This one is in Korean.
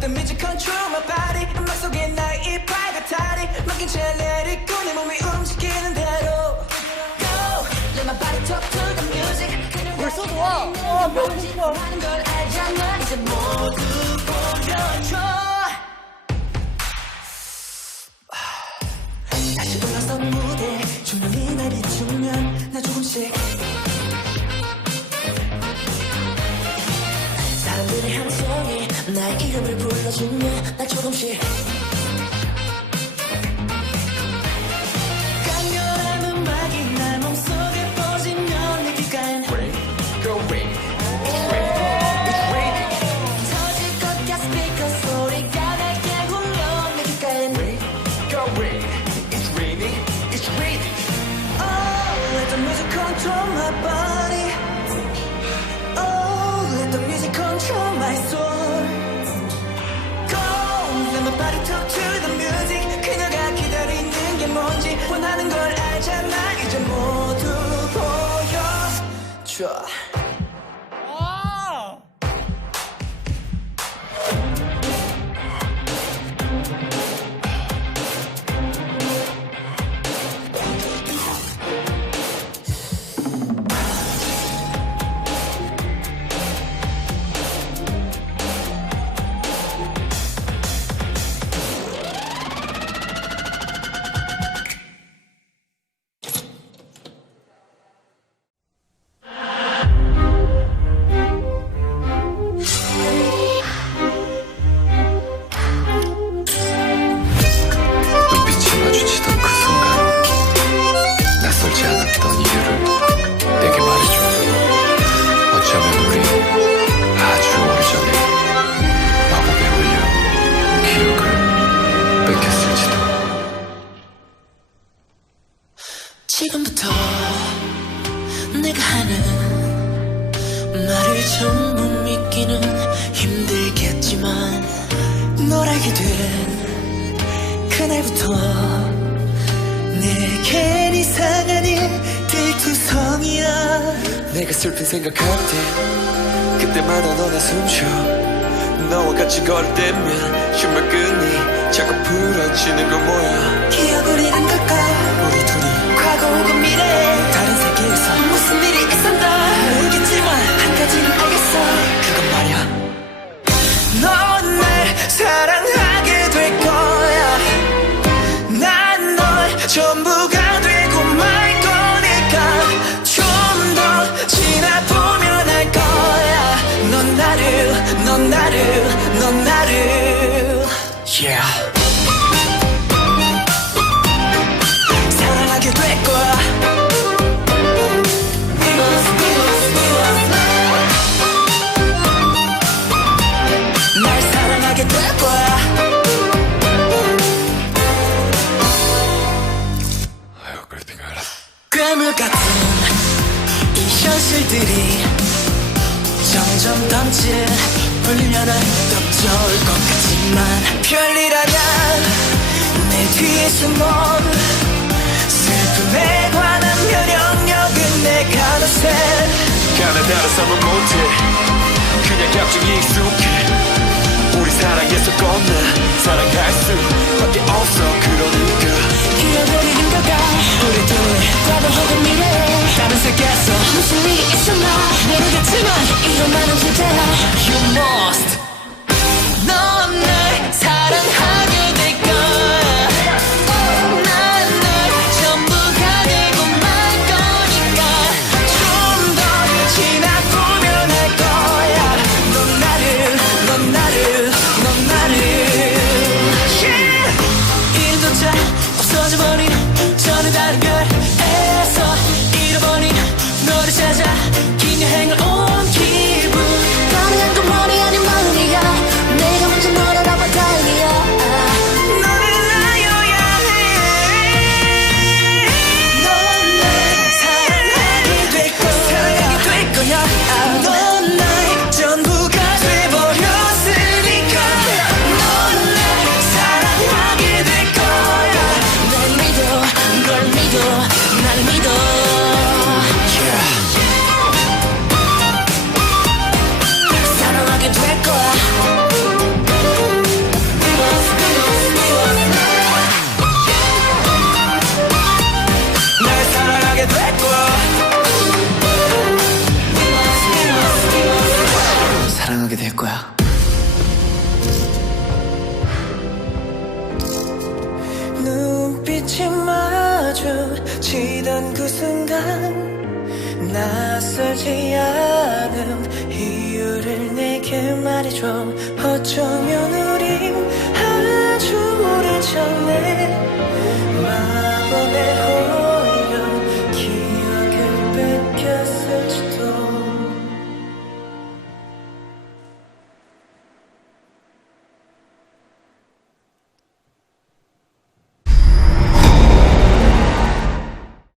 let the music control my body 음악 속에 나의 이 빨간 다리 맡긴 채 let it go 내 몸이 움직이는 대로 Go let my body talk to the music 벌써 좋아. 너무 좋아. 하는 걸 알잖아 이제 모두 보여줘 다시 올라선 무대 조명이 날 비추면 나 조금씩 사람들의 함성이 나의 이름을 불러주면 나 조금씩 강렬한 음악이 날 몸속에 퍼지면 내 귓가엔 Rain, go rain, it's raining, it's raining. 터질 것 같은 스피커 소리가 날 깨우면 내 귓가엔 Rain, go rain, it's raining, it's raining. Oh, let the music control my body. Oh, let the music control my soul. Go, let my body talk to the music. 그녀가 기다리는 게 뭔지 원하는 걸 알잖아. 이제 모두 보여줘. 눈빛이 마주치던 그 순간 낯설지 않았던 이유를 내게 말해줘. 어쩌면 우리 아주 오래전에 마법에 홀려 기억을 뺏겼을지도. 지금부터 내가 하는 말을 전부 믿기는 힘들겠지만 널 알게 된 그날부터 내겐 이상한 일들 투성이야. 내가 슬픈 생각할 때 그때마다 너나 숨쉬어. 너와 같이 걸을 때면 신발끈이 자꾸 부러지는 건 뭐야. 기억을 잃은 걸까 우리 둘이 과거 혹은 미래 다른 세계에서 무슨 일이 있었나 모르겠지만 한 가지는 알겠어 그건 말이야. 넌 날 사랑하게 될 거야. 난 널 전부가 되고 말 거니까 좀 더 지나보면 알 거야. 넌 나를 Yeah. 사랑하게 될 거야. 날 사랑하게 될 거야. 아유, 그랬던 알아. 괴물 같은 이 현실들이 점점 덩치를 불면은 더 좋을 것 같지만 별일아냐 내 뒤에 숨은 슬픔에 관한 면역력은 내가 더 세. 가나다라 삼은 못해 그냥 감정이 익숙해. 우리 사랑에서 건너 사랑할 수밖에 없어. 그러니까 기억을 잃은 걸까 우리 둘 과거 혹은 미래 다른 세계에서 무슨 일이 있었나 모르겠지만 이것만은 진짜야. You must 넌 날 사랑하게 될 거야. 난 널 전부가 되고 말 거니까 좀 더 지나보면 알 거야. 넌 나를 yeah. 이름조차 없어져버린 저는 다른 별에서 잃어버린 너를 찾아 긴 여행을 온 기분. 가능한 건 머리 아닌 사랑하게 될 거야. 눈빛이 마주치던 그 순간 낯설지 않은 이유를 내게 말해줘. 어쩌면 우린 아주 오래전에